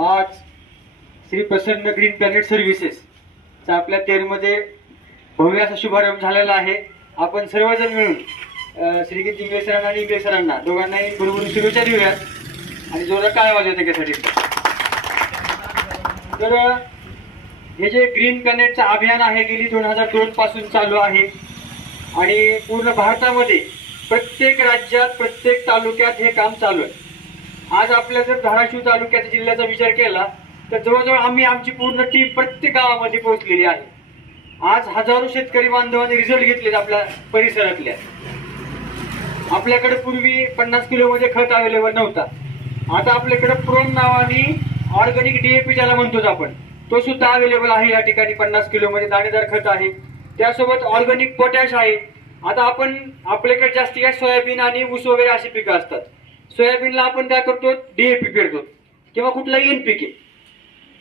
आज Shri Prasanna green planet सर्व्हिसेसचा आपल्या तेरमध्ये भव्य असा शुभारंभ झालेला आहे. आपण सर्वजण मिळून श्रीगीत इंगळे सरांना आणि इंगळे सरांना दोघांनाही बरोबर शुभेच्छा देऊयात. आणि जोरात काय वाजवत त्याच्यासाठी तर हे जे ग्रीन प्लॅनेटचं अभियान आहे गेली दोन हजार दोन पासून चालू आहे. आणि पूर्ण भारतामध्ये प्रत्येक राज्यात प्रत्येक तालुक्यात हे काम चालू आहे. आज आपल्या जर धाराशिव तालुक्याच्या जिल्ह्याचा विचार केला तर जवळजवळ आम्ही आमची पूर्ण टीम प्रत्येक गावामध्ये पोहोचलेली आहे. आज हजारो शेतकरी बांधवांनी रिझल्ट घेतलेत आपल्या परिसरातल्या. आपल्याकडे पूर्वी पन्नास किलोमध्ये खत अवेलेबल नव्हता. आता आपल्याकडे प्रोन नावाने ऑर्गॅनिक डीएपी ज्याला म्हणतोच आपण तो सुद्धा अवेलेबल आहे या ठिकाणी. पन्नास किलोमध्ये दाणेदार खत आहे. त्यासोबत ऑर्गॅनिक पोटॅश आहे. आता आपण आपल्याकडे जास्तीत जास्त सोयाबीन आणि ऊस वगैरे अशी पिकं असतात. सोयाबीनला आपण काय करतो? डीएपी पेरतो. किंवा कुठलाही एनपीके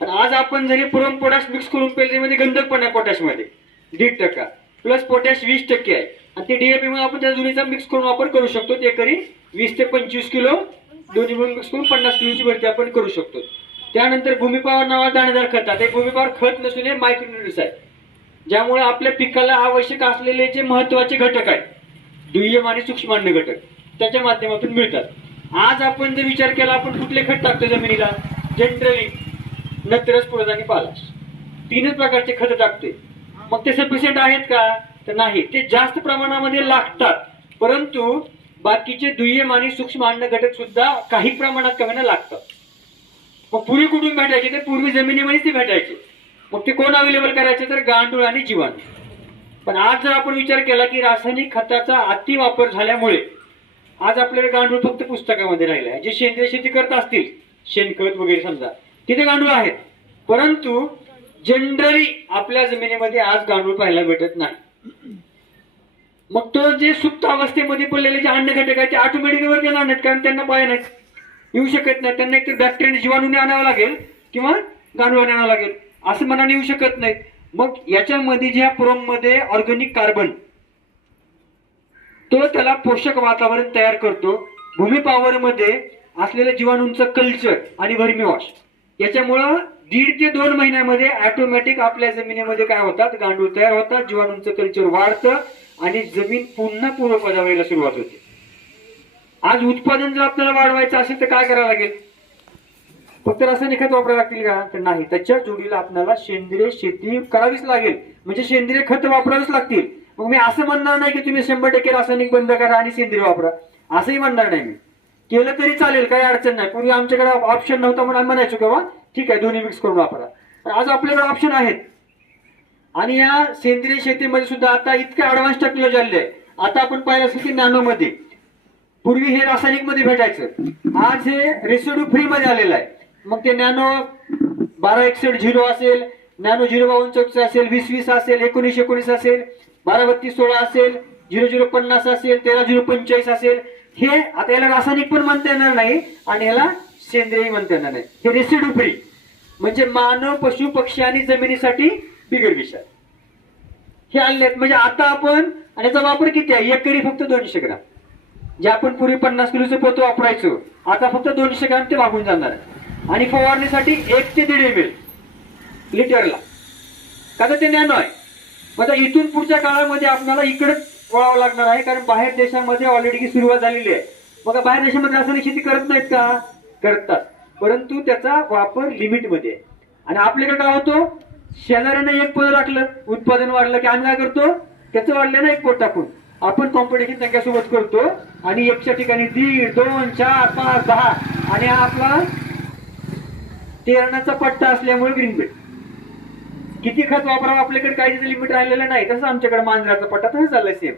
पण आज आपण जरी पुरम पोटॅश मिक्स करून पेरल्यामध्ये म्हणजे गंधक पण आहे पोटॅशमध्ये. दीड टक्का. प्लस पोटॅश वीस टक्के आहे. आणि ते डीएपी मध्ये आपण त्या जुनीचा मिक्स करून वापर करू शकतो. ते करी वीस ते पंचवीस किलो दोन्ही मिळून मिक्स करून पन्नास किलोची भरती आपण करू शकतो. त्यानंतर भूमिपावर नावा दाणेदार खत आहे. भूमिपावर खत नसून हे मायक्रोन्युट्रिस आहे. ज्यामुळे आपल्या पिकाला आवश्यक असलेले जे महत्त्वाचे घटक आहेत दुय्यम आणि सूक्ष्मान्य घटक त्याच्या माध्यमातून मिळतात. आज आपण जर विचार केला आपण कुठले खत टाकतो जमिनीला? जनरली नत्रस पुरद आणि पालाश तीनच प्रकारचे खत टाकते मग ते सफिशियंट आहेत का? तर नाही. ते जास्त प्रमाणामध्ये लागतात. परंतु बाकीचे दुय्यम आणि सूक्ष्म अन्न घटक सुद्धा काही प्रमाणात कमी लागतात. मग पूर्वी कुठून भेटायचे? तर पूर्वी जमिनीमध्येच ते भेटायचे. मग ते कोण अवेलेबल करायचे? तर गांडूळ आणि जीवाणू. पण आज जर आपण विचार केला की रासायनिक खताचा अति वापर झाल्यामुळे आज आपल्याकडे गांडूळ फक्त पुस्तकामध्ये राहिले आहे. जे सेंद्रिय शेती करत असतील शेणखत वगैरे समजा तिथे गांडूळ आहेत. परंतु जनरली आपल्या जमिनीमध्ये आज गांडूळ पाहायला भेटत नाही. मग तो जे सुप्त अवस्थेमध्ये पडलेले जे अन्न घटक आहेत ते ऑटोमॅटिक वर नाहीत कारण त्यांना पाय नाहीत. येऊ शकत नाही त्यांना एक बॅक्टेरिया जीवाणूने आणावं लागेल किंवा गांडूळाने आणावं लागेल. असं मनाने येऊ शकत नाहीत. मग याच्यामध्ये ज्या प्रोममध्ये ऑर्गॅनिक कार्बन तो त्याला पोषक वातावरण तयार करतो. भूमी पॉवर मध्ये असलेल्या जीवाणूंचं कल्चर आणि वर्मीवॉश. याच्यामुळं दीड ते दोन महिन्यामध्ये ऑटोमॅटिक आपल्या जमिनीमध्ये काय होतात? गांडूळ तयार होतात जीवाणूंचं कल्चर वाढतं आणि जमीन पुन्हा पूर्वपदावर यायला सुरुवात होते. आज उत्पादन जर आपल्याला वाढवायचं असेल तर काय करावं लागेल? फक्त रासायनिक खत वापरावं लागतील का? तर नाही. त्याच्या जोडीला आपल्याला सेंद्रिय शेती करावीच लागेल. म्हणजे सेंद्रिय खत वापरावीच लागतील. मग मी असं म्हणणार नाही की तुम्ही शंभर टक्के रासायनिक बंद करा आणि सेंद्रिय वापरा. असंही म्हणणार नाही मी. केलं तरी चालेल काही अडचण नाही. पूर्वी आमच्याकडे ऑप्शन नव्हता म्हणून आम्ही म्हणायचो किंवा ठीक आहे दोन्ही मिक्स करून वापरा. पण आज आपल्याकडे ऑप्शन आहेत. आणि या सेंद्रिय शेतीमध्ये सुद्धा आता इतकं ऍडव्हान्स टेक्नॉलॉजी आलेली आहे. आता आपण पाहिलं असेल की नॅनोमध्ये पूर्वी हे रासायनिकमध्ये भेटायचं. आज हे रेसिड्यू फ्री मध्ये आलेलं आहे. मग ते नॅनो बारा एकसठ झिरो असेल नॅनो झिरो बावन्न चौतीस असेल वीस वीस असेल एकोणीस एकोणीस असेल. बारा बत्तीस सोळा असेल झिरो झिरो पन्नास असेल तेरा झिरो पंचेचाळीस असेल हे आता याला रासायनिक पण म्हणता येणार नाही आणि याला सेंद्रिय म्हणता येणार नाही. हे रेसिड्यू फ्री म्हणजे मानव पशु पक्षी आणि जमिनीसाठी बिगर विषय. हे आणले आहेत म्हणजे आता आपण आणि याचा वापर किती आहे? एकरी फक्त दोनशे ग्राम. जे आपण पूर्वी पन्नास किलोचं पोत वापरायचो आता फक्त दोनशे ग्राम ते वाहून जाणार आहे. आणि फवारणीसाठी एक ते दीड एम एल लिटरला. का तर ते नॅनो आहे. मग आता इथून पुढच्या काळामध्ये आपल्याला इकडेच वळावं लागणार आहे कारण बाहेर देशामध्ये ऑलरेडी सुरुवात झालेली आहे. मग बाहेर देशामध्ये रासायनिक शेती करत नाहीत का? करतात. परंतु त्याचा वापर लिमिटमध्ये. आणि आपल्याकडे काय होतो? शेजाऱ्यांना एक पद टाकलं उत्पादन वाढलं की आम्ही काय करतो? त्याचं वाढलं ना एक पोट टाकून. आपण कॉम्पिटिशन त्यांच्यासोबत करतो आणि एकच्या ठिकाणी दीड दोन चार पाच दहा आणि हा आपला तेरणाचा पट्टा असल्यामुळे ग्रीन बेल्ट किती खत वापरावं? आपल्याकडे काही लिमिट राहिलेलं नाही. तसं आमच्याकडे मांजराचा पट्टा तसं झालं सेम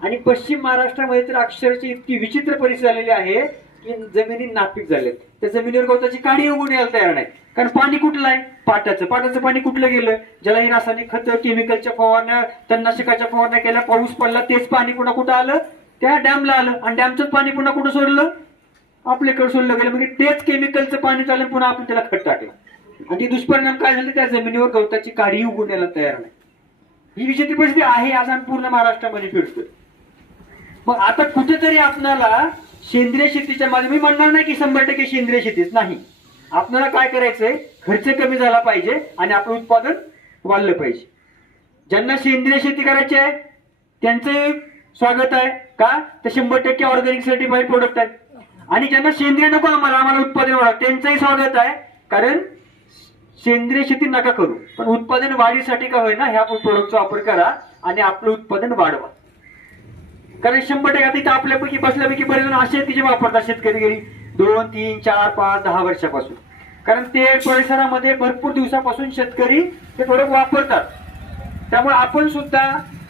आणि पश्चिम महाराष्ट्रामध्ये तर अक्षरशः इतकी विचित्र परिस्थिती झालेली आहे की जमिनी नापीक झाल्यात त्या जमिनीवर गवताची काडी उघडून यायला तयार नाही. कारण पाणी कुठलं आहे? पाटाचं. पाटाचं पाणी कुठलं गेलं? ज्याला हे रासायनिक खतं केमिकलच्या फवारण्या तणनाशकाच्या फवारण्या केल्या पाऊस पडला तेच पाणी पुन्हा कुठं आलं? त्या डॅमला आलं. आणि डॅमचंच पाणी पुन्हा कुठं सोडलं? आपल्याकडे सोडलं गेलं. म्हणजे तेच केमिकलचं पाणी चाललं पुन्हा आपण त्याला खत टाकलं. आणि ते दुष्परिणाम काय झाले? त्या जमिनीवर गवताची काडी उगून यायला तयार नाही. ही विचित्र परिस्थिती आहे आज आम्ही पूर्ण महाराष्ट्रामध्ये फिरतोय. मग आता कुठेतरी आपल्याला सेंद्रिय शेतीच्या मध्ये मी म्हणणार नाही की शंभर टक्के सेंद्रिय शेतीच नाही. आपल्याला काय करायचंय? खर्च कमी झाला पाहिजे आणि आपलं उत्पादन वाढलं पाहिजे. ज्यांना सेंद्रिय शेती करायची आहे त्यांचं स्वागत आहे. का? तर शंभर टक्के ऑर्गॅनिक सर्टिफाईड प्रोडक्ट आहे आणि ज्यांना सेंद्रिय नको आम्हाला आम्हाला उत्पादन वाढवा. त्यांचंही स्वागत आहे. कारण सेंद्रिय शेती नका करू पण उत्पादन वाढीसाठी का होईना ह्या प्रोडक्टचा वापर करा आणि आपलं उत्पादन वाढवा. कारण शंभर टक्के आता इथं आपल्यापैकी बसल्यापैकी बरेच जण असे आहेत की जे वापरतात शेतकरी घरी दोन तीन चार पाच दहा वर्षापासून. कारण ते परिसरामध्ये भरपूर दिवसापासून शेतकरी ते प्रोडक्ट वापरतात. त्यामुळे आपण सुद्धा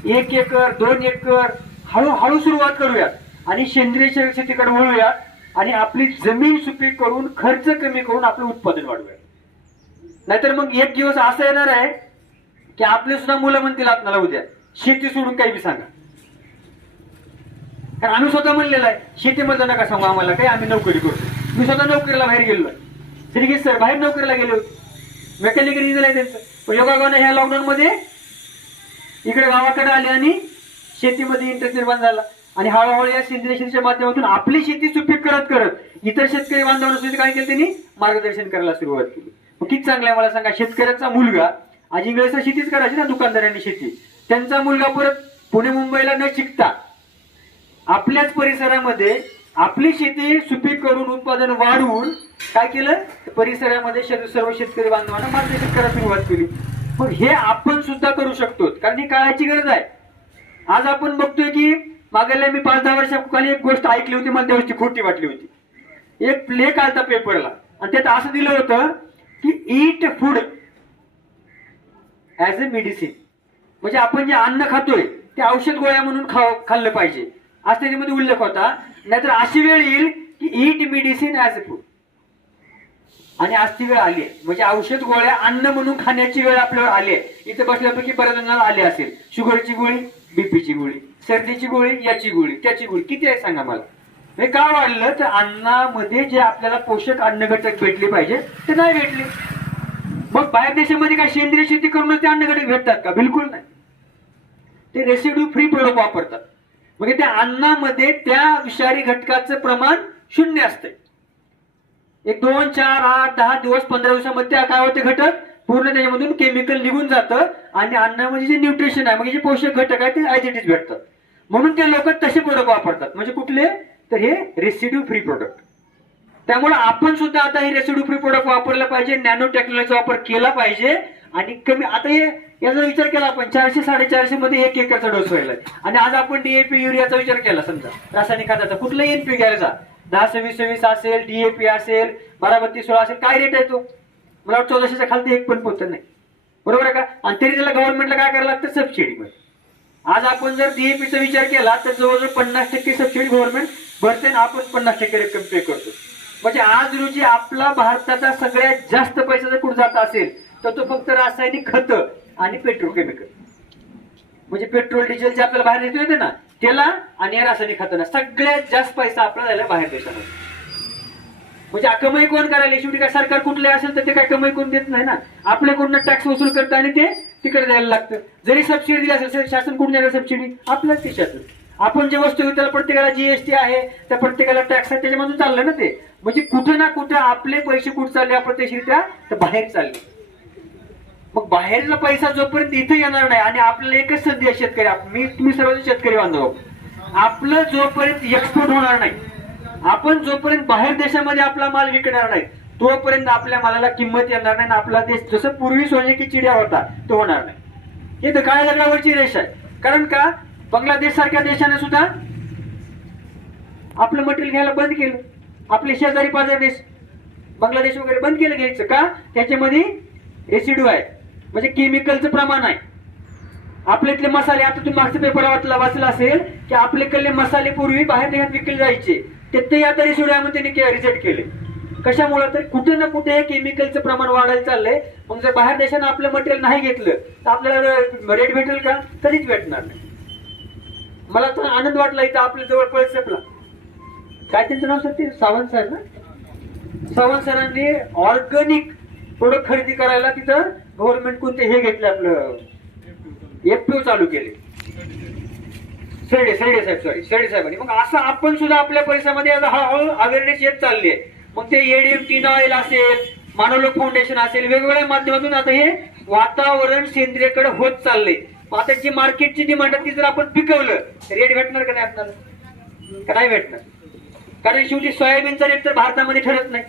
एक एकर दोन एकर हळूहळू सुरुवात करूयात आणि सेंद्रिय शेतीकडे वळूयात आणि आपली जमीन सुपीक करून खर्च कमी करून आपलं उत्पादन वाढवूया नाहीतर मग एक दिवस असं येणार आहे की आपले सुद्धा मुलं म्हणतील आपल्याला उद्या. शेती सोडून काही बी सांगा. कारण आम्ही स्वतः म्हणलेलं आहे शेतीमध्ये नका सांगू आम्हाला काही आम्ही नोकरी करतो मी स्वतः नोकरीला बाहेर गेलो श्रीगेश सर बाहेर नोकरीला गेले होते. मेकॅनिकल इंजिनियर आहे त्यांचं. पण योगायोगानं ह्या लॉकडाऊनमध्ये इकडे गावाकडे आले आणि शेतीमध्ये इंटरेस्ट निर्माण झाला. आणि हळूहळू या सेंद्रिय शेतीच्या माध्यमातून आपली शेती सुपीक करत करत इतर शेतकरी बांधवांना सुद्धा काय केलं त्यांनी? मार्गदर्शन करायला सुरुवात केली. किती चांगलं आहे मला सांगा? शेतकऱ्याचा मुलगा आज इंग्रजचा शेतीच करायची ना दुकानदारांनी शेती. त्यांचा मुलगा परत पुणे मुंबईला न शिकता आपल्याच परिसरामध्ये आपली शेती सुपीक करून उत्पादन वाढवून काय केलं? परिसरामध्ये सर्व शेतकरी बांधवांना मार्गदर्शन करायला सुरुवात केली. मग हे आपण सुद्धा करू शकतो. कारण ही काळाची गरज आहे. आज आपण बघतोय की मागायला मी पाच दहा वर्षाखाली एक गोष्ट ऐकली होती मला त्या गोष्टी खोटी वाटली होती. एक लेख आलता पेपरला आणि त्यात असं दिलं होतं की eat food as a medicine म्हणजे आपण जे अन्न खातोय ते औषध गोळ्या म्हणून खा खाल्लं पाहिजे. असं त्याच्यामध्ये उल्लेख होता नाहीतर अशी वेळ येईल की eat medicine as a food आणि आज ती वेळ आली आहे. म्हणजे औषध गोळ्या अन्न म्हणून खाण्याची वेळ आपल्यावर आली आहे. इथे बसल्यापैकी बऱ्याच जणांना आली असेल. शुगरची गोळी बीपीची गोळी सर्दीची गोळी याची गोळी त्याची गोळी. किती आहे सांगा मला? हे का वाढलं? तर अन्नामध्ये जे आपल्याला पोषक अन्न घटक भेटले पाहिजे ते नाही भेटले. मग बाहेर देशामध्ये काय सेंद्रिय शेती करूनच ते अन्न घटक भेटतात का? बिलकुल नाही. ते रेसिड्यू फ्री प्रोडक्ट वापरतात. म्हणजे त्या अन्नामध्ये त्या विषारी घटकाचं प्रमाण शून्य असते एक दोन चार आठ दहा दिवस पंधरा दिवसामध्ये त्या काय होते घटक? पूर्ण त्याच्यामधून केमिकल निघून जातं आणि अन्नामध्ये जे न्यूट्रिशन आहे म्हणजे जे पोषक घटक आहे ते ऍज इट इज भेटतात. म्हणून ते लोक तसे प्रोडक्ट वापरतात. म्हणजे कुठले? तर हे रेसिड्यू फ्री प्रोडक्ट त्यामुळे आपण सुद्धा आता हे रेसिड्यू फ्री प्रोडक्ट वापरलं पाहिजे नॅनो टेक्नॉलॉजीचा वापर केला पाहिजे आणि कमी आता हे याचा विचार केला आपण चारशे साडेचारशे मध्ये एक एकरचा डोस व्हायला आणि आज आपण डीएपी युरियाचा विचार केला समजा. रासायनिक खताचा. कुठलाही एनपी घ्यायचा दहा सव्वीस सव्वीस असेल डीएपी असेल बारा बत्तीस सोळा असेल काय रेट आहे तो? मला वाटतं चौदाशेच्या खालती एक पण पोहोचत नाही. बरोबर आहे का? आणि तरी त्याला गव्हर्नमेंटला काय करायला लागतं? सबसिडी मध्ये. आज आपण जर डीएपीचा विचार केला तर जवळजवळ पन्नास टक्के सबसिडी गव्हर्नमेंट भरते ना आपण पन्नास टक्के रक्कम पे करतो. म्हणजे आज रोजी आपला भारताचा सगळ्यात जास्त पैसा जर कुठे जात असेल तर तो फक्त रासायनिक खत आणि पेट्रोकेमिकल म्हणजे पेट्रोल डिझेल जे आपल्याला बाहेर देतो येते ना त्याला आणि या रासायनिक खतांना सगळ्यात जास्त पैसा आपला झाला बाहेर देशाला. म्हणजे कमाई कोण करायला? शेवटी काय सरकार कुठले असेल तर ते काय कमाई कोण देत नाही ना. आपल्याकडून टॅक्स वसूल करतं आणि ते तिकडे द्यायला लागतं. जरी सबसिडी दिली असेल शासन कुठून द्यायला सबसिडी आपल्याच देशातून. आपण जे वस्तू घेतो त्याला प्रत्येकाला जीएसटी आहे त्या प्रत्येकाला टॅक्स आहे त्याच्यामधून चाललं ना ते? म्हणजे कुठं ना कुठं आपले पैसे कुठे चालले अप्रत्यक्षरित्या तर बाहेर चालले. मग बाहेरचा पैसा जोपर्यंत इथे येणार नाही आणि आपल्याला एकच संधी आहे शेतकरी मी तुम्ही सर्व शेतकरी बांधव आपलं जोपर्यंत एक्सपोर्ट होणार नाही आपण जोपर्यंत बाहेर देशामध्ये आपला माल विकणार नाही तोपर्यंत आपल्या मालाला किंमत येणार नाही आणि आपला देश जसं पूर्वी सोने की चिड्या होता तो होणार नाही. हे तर काळ्या दगडावरची रेष आहे. कारण का? बांगलादेश सारख्या देशाने सुद्धा आपलं मटेरियल घ्यायला बंद केलं. आपले शेजारी पाजारी देश बांगलादेश वगैरे बंद केलं घ्यायचं का? त्याच्यामध्ये एसिडू आहे. म्हणजे केमिकलचं प्रमाण आहे. आपले इथले मसाले आता तुम्ही मागच्या पेपर वाचला वाचला असेल की आपले आपल्याकडले मसाले पूर्वी बाहेर देशात विकले जायचे. ते ते आता रेसिड्यू आहे म्हणून त्यांनी रिजेक्ट केले. कशामुळे तर कुठे ना कुठे केमिकलचं प्रमाण वाढायला चाललंय. मग जर बाहेर देशानं आपलं मटेरियल नाही घेतलं तर आपल्याला रेट भेटेल का? कधीच भेटणार नाही. मला तर आनंद वाटला इथं आपल्या जवळ पळसपला. काय त्यांचं नाव सर ते? सावंत सर ना? सावंत सरांनी ऑर्गॅनिक प्रोडक्ट खरेदी करायला तिथं गव्हर्नमेंट कोणते हे घेतले आपलं. एफपीओ चालू केले. सरडे सरडे साहेब सॉरी सरडे साहेबांनी मग असं आपण सुद्धा आपल्या परिसरामध्ये आता हळूहळू अवेअरनेस येत चालली आहे मग ते एडीएम टीन ऑइल असेल मानवलोक फाउंडेशन असेल वेगवेगळ्या माध्यमातून आता हे वातावरण सेंद्रियकडे होत चाललंय. आता जी मार्केटची डिमांड आहे ती जर आपण पिकवलं रेट भेटणार का नाही आपल्याला? का नाही भेटणार? कारण शेवटी सोयाबीनचा रेट तर भारतामध्ये ठरत नाही.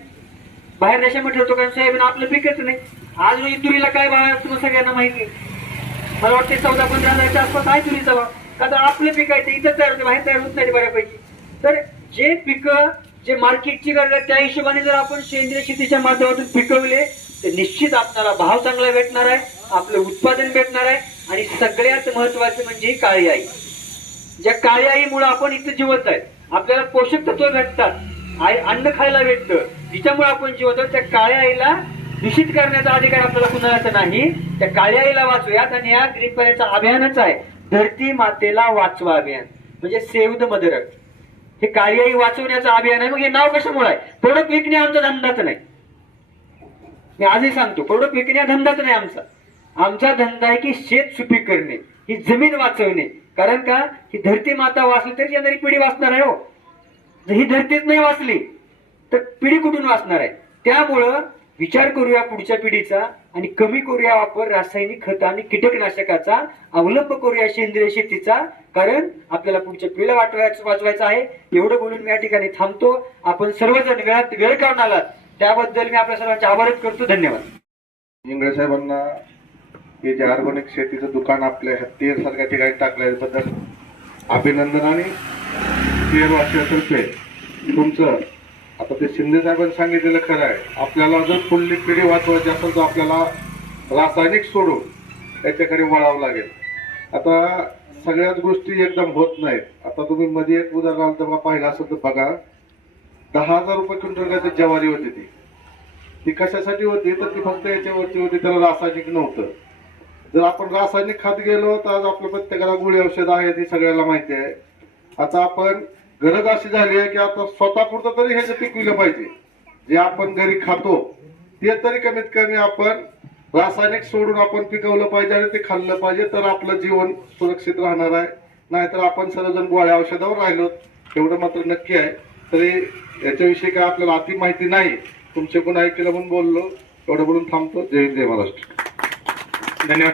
बाहेर देशामध्ये ठरतो कारण सोयाबीन आपलं पिकच नाही. आज तुरीला काय भाव आहे तुम्हाला सगळ्यांना माहिती आहे. मला वाटते चौदा पंधरा हजारच्या आसपास आहे तुरीचा भाव. का तर आपलं पीक आहे ते इथं तयार होते बाहेर तयार होत नाही बऱ्यापैकी. तर जे पिकं जे मार्केटची गरज आहे त्या हिशोबाने जर आपण सेंद्रिय शेतीच्या माध्यमातून पिकवले तर निश्चित आपल्याला भाव चांगला भेटणार आहे आपलं उत्पादन भेटणार आहे आणि सगळ्यात महत्वाचं म्हणजे ही काळी आई ज्या काळी आईमुळे आपण इथं जिवंत आहे. आपल्याला पोषक तत्व भेटतात. आई अन्न खायला भेटतं. तिच्यामुळे आपण जिवंत आहोत. त्या काळ्या आईला दूषित करण्याचा अधिकार आपल्याला कुणाचा नाही. त्या काळ्या आईला वाचूयात आणि या ग्रीन पॅरेंटचं अभियानच आहे. धरती मातेला वाचवा अभियान. म्हणजे सेव्ह द मदर हे काळी आई वाचवण्याचं अभियान आहे. मग हे नाव कशामुळे आहे? प्रोडक्ट विकणे आमचा धंदाच नाही. मी आजही सांगतो प्रोडक्ट विकणे धंदाच नाही आमचा. आमचा धंदा आहे की शेत सुपीक करणे ही जमीन वाचवणे. कारण का? ही धरती माता वाचली तरी येणारी पिढी वाचणार आहे हो. जर ही धरतीच नाही वाचली तर पिढी कुठून वाचणार आहे? त्यामुळं विचार करूया पुढच्या पिढीचा आणि कमी करूया वापर रासायनिक खत आणि कीटकनाशकाचा अवलंब करूया सेंद्रिय शेतीचा. कारण आपल्याला पुढच्या पिढीला वाटवायचं वाचवायचं आहे. एवढं बोलून मी या ठिकाणी थांबतो. आपण सर्वजण वेळात वेळ काढून आलात. त्याबद्दल मी आपल्या सर्वांचे आभारच करतो. धन्यवाद. इंगळे साहेबांना हे जे ऑर्गॅनिक शेतीचं दुकान आपल्या हत्तीर सारख्या ठिकाणी टाकल्याबद्दल अभिनंदन आणि केरवासियातर्फे तुमचं आता ते शिंदे साहेबांनी सांगितलेलं खरं आहे आपल्याला जर पुढली पिढी वाचवायची असेल तर आपल्याला रासायनिक सोडून त्याच्याकडे वळावं लागेल. आता सगळ्याच गोष्टी एकदम होत नाहीत. आता तुम्ही मध्ये एक उदाहरण तेव्हा पाहिलं असेल तर बघा दहा हजार रुपये क्विंटल काय ज्वारी होती ती. ती कशासाठी होती? तर ती फक्त याच्यावरती होती त्याला रासायनिक नव्हतं. जर आपण रासायनिक खात गेलो तर आज आपल्या प्रत्येकाला गोळी औषध आहे ती सगळ्याला माहिती आहे. आता आपण गरज अशी झाली आहे की आता स्वतःपुरतं तरी हे पिकविलं पाहिजे जे आपण घरी खातो ते तरी कमीत कमी आपण रासायनिक सोडून आपण पिकवलं पाहिजे आणि ते खाल्लं पाहिजे तर आपलं जीवन सुरक्षित राहणार आहे. नाहीतर आपण सर्वजण गोळ्या औषधावर राहिलो एवढं मात्र नक्की आहे. तरी याच्याविषयी काय आपल्याला अति माहिती नाही. तुमचे गुण ऐकलं म्हणून बोललो. एवढं बोलून थांबतो. जय जय महाराष्ट्र. धन्यवाद.